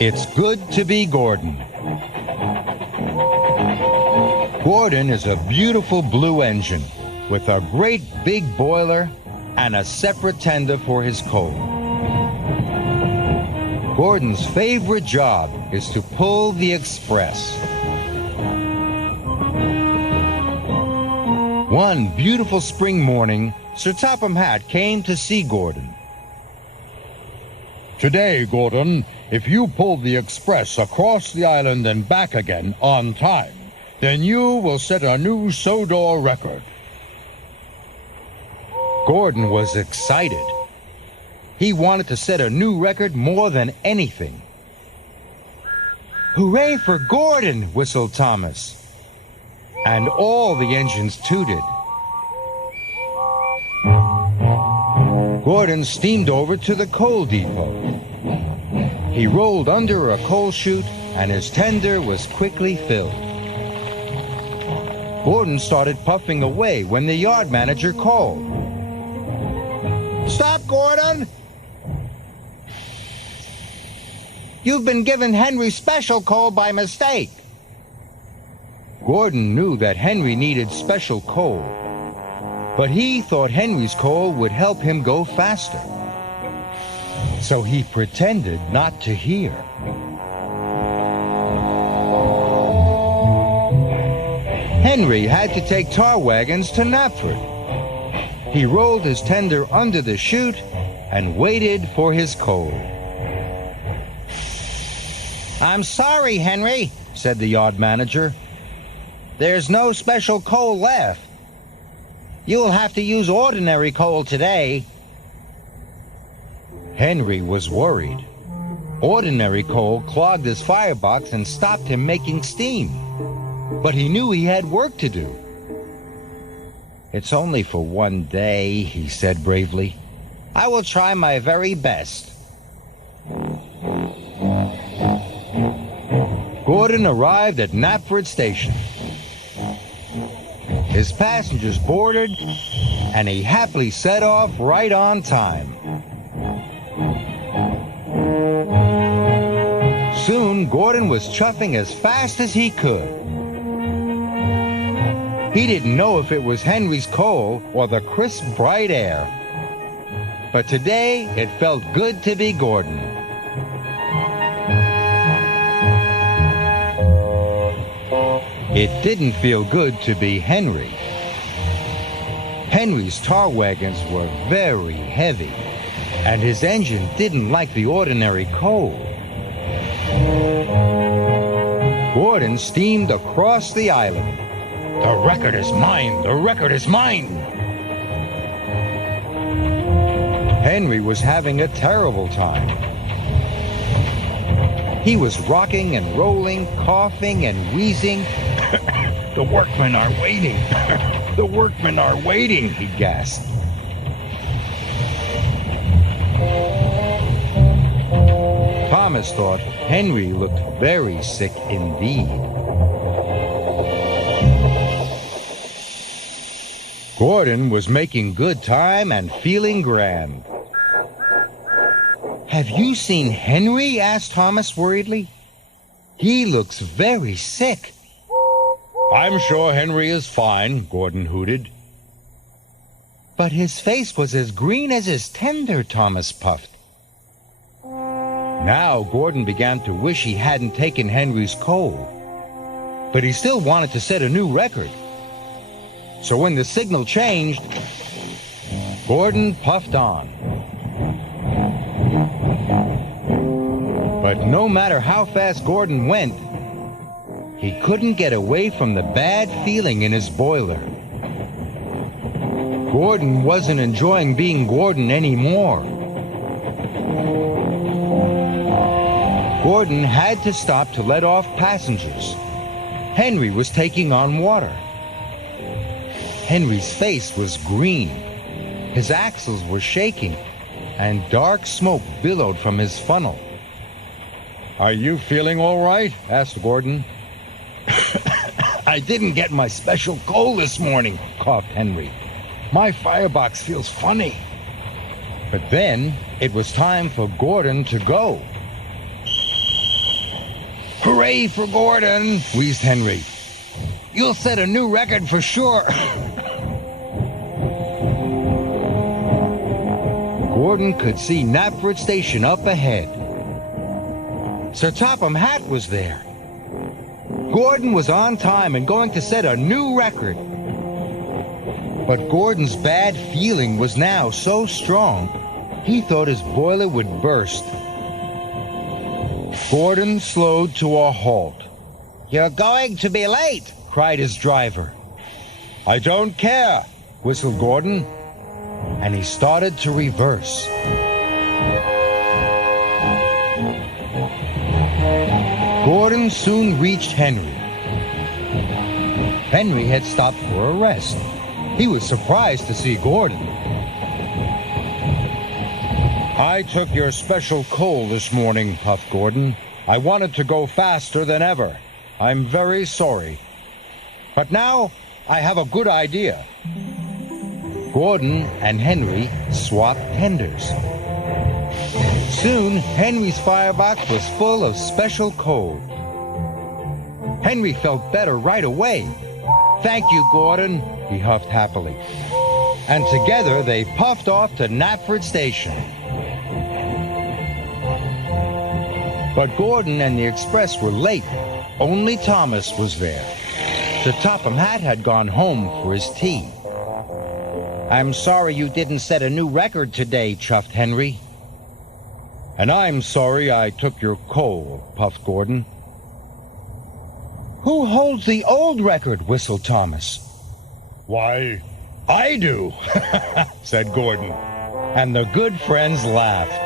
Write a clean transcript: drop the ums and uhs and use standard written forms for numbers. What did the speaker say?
It's good to be Gordon. Gordon is a beautiful blue engine with a great big boiler and a separate tender for his coal. Gordon's favorite job is to pull the express. One beautiful spring morning, Sir Topham Hatt came to see Gordon. Today, Gordon, if you pull the express across the island and back again on time, then you will set a new Sodor record. Gordon was excited. He wanted to set a new record more than anything. "Hooray for Gordon!" whistled Thomas. And all the engines tooted. Gordon steamed over to the coal depot. He rolled under a coal chute and his tender was quickly filled. Gordon started puffing away when the yard manager called. "Stop, Gordon! You've been given Henry special coal by mistake." Gordon knew that Henry needed special coal, but he thought Henry's coal would help him go faster. So he pretended not to hear. Henry had to take tar wagons to Knapford. He rolled his tender under the chute and waited for his coal. "I'm sorry, Henry," said the yard manager. "There's no special coal left. You'll have to use ordinary coal today." Henry was worried. Ordinary coal clogged his firebox and stopped him making steam. But he knew he had work to do. "It's only for one day," he said bravely. "I will try my very best." Gordon arrived at Knapford Station. His passengers boarded, and he happily set off right on time. Soon, Gordon was chuffing as fast as he could. He didn't know if it was Henry's coal or the crisp, bright air. But today, it felt good to be Gordon. It didn't feel good to be Henry. Henry's tar wagons were very heavy, and his engine didn't like the ordinary coal. Gordon steamed across the island. "The record is mine! The record is mine!" Henry was having a terrible time. He was rocking and rolling, coughing and wheezing. "The workmen are waiting! The workmen are waiting!" he gasped. Thomas thought Henry looked very sick indeed. Gordon was making good time and feeling grand. "Have you seen Henry?" asked Thomas worriedly. "He looks very sick." "I'm sure Henry is fine," Gordon hooted. "But his face was as green as his tender," Thomas puffed. Now Gordon began to wish he hadn't taken Henry's coal. But he still wanted to set a new record. So when the signal changed, Gordon puffed on. But no matter how fast Gordon went, he couldn't get away from the bad feeling in his boiler. Gordon wasn't enjoying being Gordon anymore. Gordon had to stop to let off passengers. Henry was taking on water. Henry's face was green. His axles were shaking, and dark smoke billowed from his funnel. "Are you feeling all right?" asked Gordon. "I didn't get my special coal this morning," coughed Henry. "My firebox feels funny." But then it was time for Gordon to go. Hooray for Gordon, wheezed Henry. You'll set a new record for sure. Gordon could see Knapford Station up ahead. Sir Topham Hatt was there. Gordon was on time and going to set a new record. But Gordon's bad feeling was now so strong, he thought his boiler would burst. Gordon slowed to a halt. "You're going to be late," cried his driver. "I don't care," whistled Gordon, and he started to reverse. Gordon soon reached Henry. Henry had stopped for a rest. He was surprised to see Gordon. "I took your special coal this morning," puffed Gordon. "I wanted to go faster than ever. I'm very sorry. But now I have a good idea." Gordon and Henry swapped tenders. Soon, Henry's firebox was full of special coal. Henry felt better right away. "Thank you, Gordon," he huffed happily. And together they puffed off to Knapford Station. But Gordon and the express were late. Only Thomas was there. Sir Topham Hatt had gone home for his tea. "I'm sorry you didn't set a new record today," chuffed Henry. "And I'm sorry I took your coal," puffed Gordon. "Who holds the old record?" whistled Thomas. "Why, I do," said Gordon. And the good friends laughed.